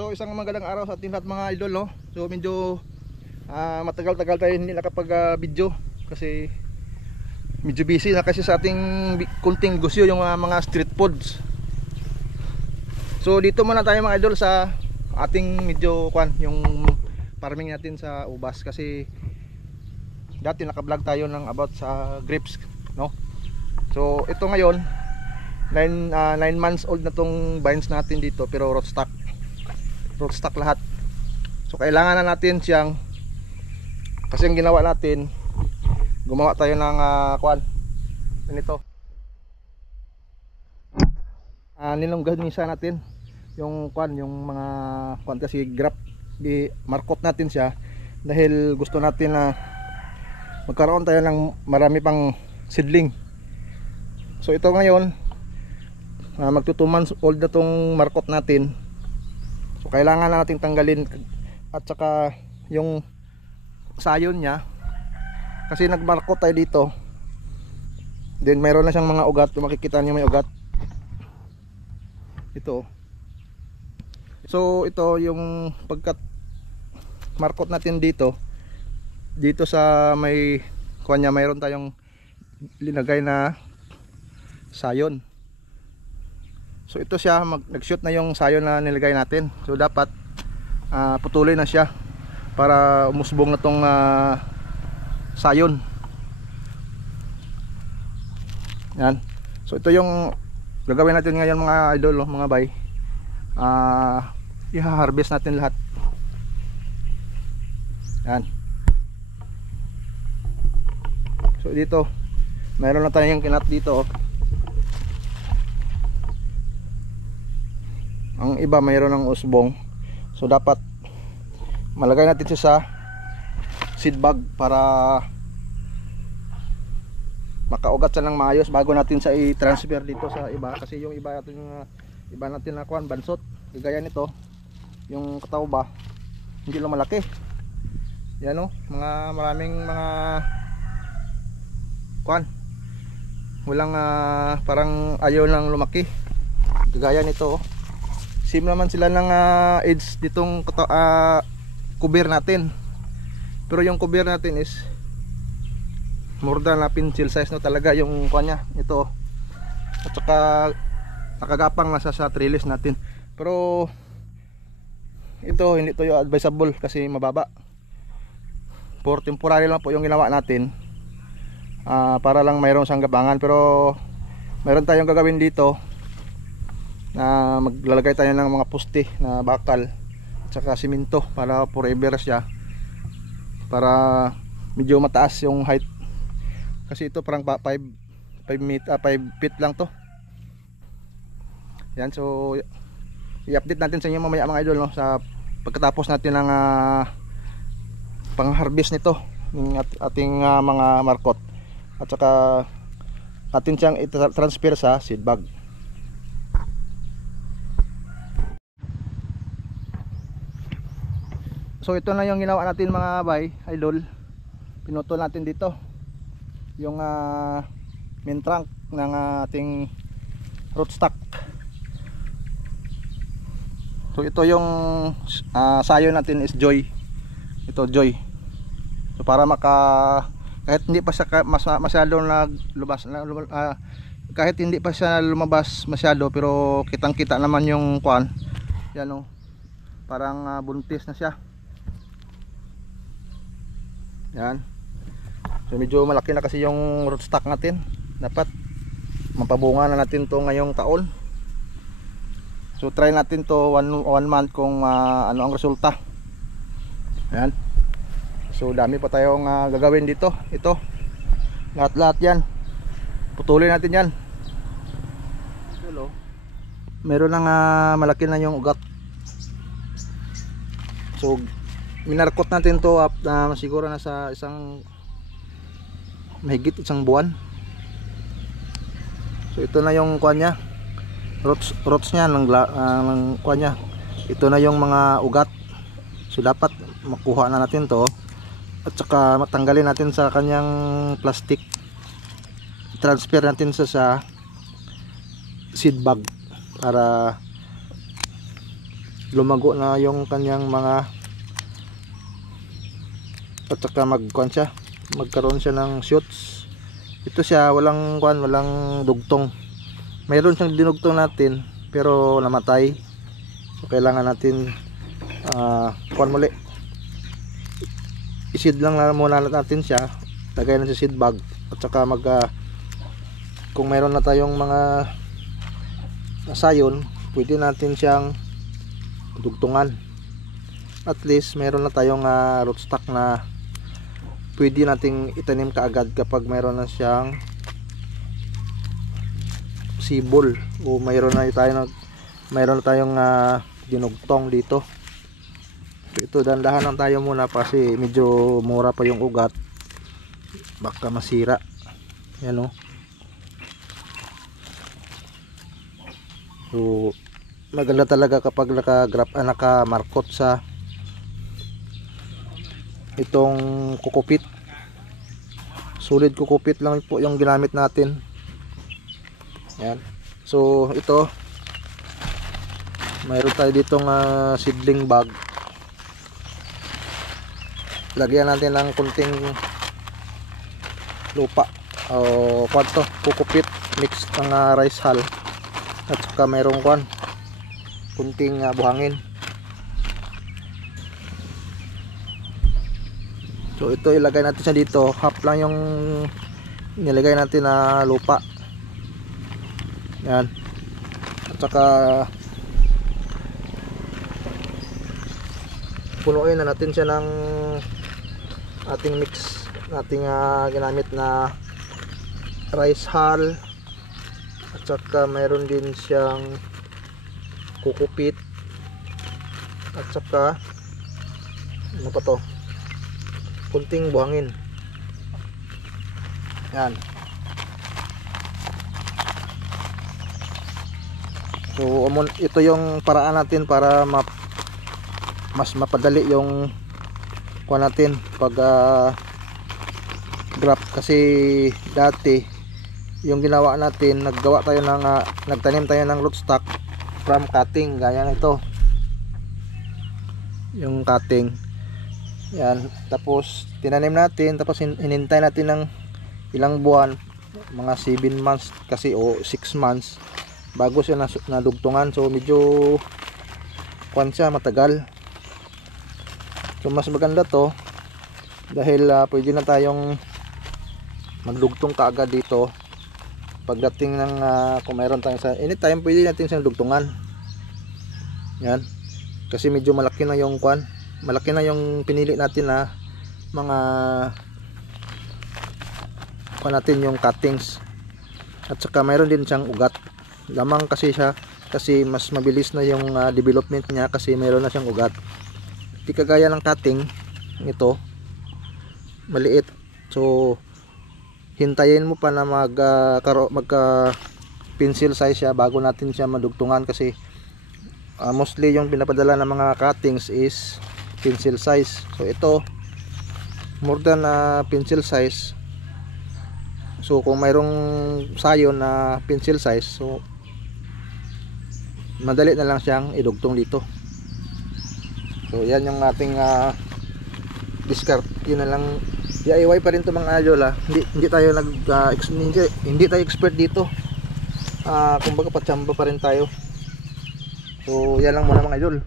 So isang magandang araw sa ating lahat mga idol, no? So medyo matagal-tagal tayo hindi nakapag video kasi medyo busy na kasi sa ating kunting negosyo yung mga street foods. So dito muna tayo mga idol sa ating medyo yung farming natin sa ubas kasi dati naka-vlog tayo ng about sa grapes, no? So ito ngayon 9 months old na tong vines natin dito pero rootstock lahat. So kailangan na natin siyang, kasi ang ginawa natin, gumawa tayo ng ganito, nilongganisa natin yung mga kasi markot natin siya dahil gusto natin na magkaroon tayo ng marami pang seedling. So ito ngayon magto 2 months old na tong markot natin. So kailangan na natin tanggalin at saka yung sayon niya kasi nagmarkot tayo dito. Then mayroon na siyang mga ugat, kung makikita niyo may ugat. Ito. So ito yung pagkat markot natin dito sa may mayroon tayong linagay na sayon. So ito siya, nag-shoot na yung sayon na nilagay natin. So dapat putulin na siya para umusbong na tong sayon. Yan. So ito yung gagawin natin ngayon mga idol, mga bay. I-harvest natin lahat. Yan. So dito mayroon na tayong kinat dito. Ang iba mayroon ng usbong. So dapat malagay natin siya sa seed bag para makaugat siya ng maayos bago natin sa i-transfer dito sa iba, kasi yung iba natin na bansot gaya nito, yung katawba hindi lang malaki. Yan o, maraming mga walang parang ayaw lang lumaki gaya nito. Same naman sila ng age ditong cover natin, pero yung cover natin is more than pencil size na talaga yung niya ito, at saka nakagapang nasa sa trellis natin. Pero ito hindi to yung advisable kasi mababa. For temporary lang po yung ginawa natin, para lang mayroon siyang gabangan. Pero mayroon tayong gagawin dito na maglalagay tayo ng mga poste na bakal at saka simento para forever siya, para medyo mataas yung height kasi ito parang 5 feet lang to. Yan, so i-update natin sa inyo mamaya mga idol, no, sa pagkatapos natin ng pang-harvest nito ng ating mga markot, at saka atin siyang i-transfer sa seed bag. So ito na yung ginawa natin mga bay idol. Pinutol natin dito yung main trunk ng ating rootstock. So ito yung sayo natin is Joy. Ito Joy. So para kahit hindi pa siya masyado naglubas, kahit hindi pa siya lumabas masyado, pero kitang-kita naman yung yan o, parang buntis na siya. Yan. So medyo malaki na kasi yung rootstock natin. Dapat mapabunga na natin to ngayong taon. So try natin to 1 month kung ano ang resulta. Yan. So dami pa tayong gagawin dito. Ito, lahat yan putulin natin yan. Meron nang malaki na yung ugat. So minarkot natin to siguro na sa mahigit isang buwan. So ito na yung niya, roots niya ng niya. Ito na yung mga ugat. So dapat makuha na natin to at saka matanggalin natin sa kanyang plastic, transfer natin sa seed bag para lumago na yung kanyang mga, at saka magkaroon siya ng shoots. Ito siya walang walang dugtong. Mayroon siyang dinugtong natin pero namatay, so kailangan natin muli, iseed lang muna natin siya, lagay na sa seed bag, at saka kung mayroon na tayong mga sayon, pwede natin siyang dugtungan. At least mayroon na tayong rootstock na pwede nating itanim kaagad kapag mayroon na siyang sibol, o mayroon na tayong dinugtong dito. So ito, dandahan lang tayo muna kasi medyo mura pa yung ugat, baka masira. Yan o. So maganda talaga kapag nakamarkot sa itong kukupit. Solid kukupit lang po yung ginamit natin. Yan. So ito, mayroon tayo ditong seedling bag. Lagyan natin ng kunting lupa o kukupit mix ng rice hull, at saka mayroong kunting buhangin. So ito, ilagay natin siya dito. Half lang yung nilagay natin na lupa. Yan. At saka punuin na natin siya ng ating mix, nating ginamit na rice hull, at saka mayroon din siyang kukupit, at saka ano pa to, kunting buhangin. Yan. So ito yung paraan natin para mas mapadali yung natin pag graft. Kasi dati yung ginawa natin, nagtanim tayo ng rootstock from cutting, gaya nito, yung cutting. Yan, tapos tinanim natin, tapos hinintay natin ng ilang buwan, mga 7 months kasi o 6 months bago siya nadugtungan. So medyo matagal. So mas maganda to dahil pwede na tayong magdugtong kaagad dito pagdating ng kung mayroon tayong anytime, pwede natin siyang dugtungan. Yan, kasi medyo malaki na yung pinili natin na mga natin yung cuttings, at saka mayroon din siyang ugat lamang kasi mas mabilis na yung development niya kasi mayroon na siyang ugat. Di kagaya ng cutting ito, maliit. So hintayin mo pa na magka pencil size siya bago natin siya madugtungan, kasi mostly yung pinapadala ng mga cuttings is pencil size. So ito more than pencil size. So kung mayroong sayon na pencil size, so madali na lang siyang idugtong dito. So yan yung ating discard. Yun na lang, DIY pa rin to mga idol. Hindi tayo hindi tayo expert dito. Kumbaga patsamba pa rin tayo. So yan lang muna mga idol.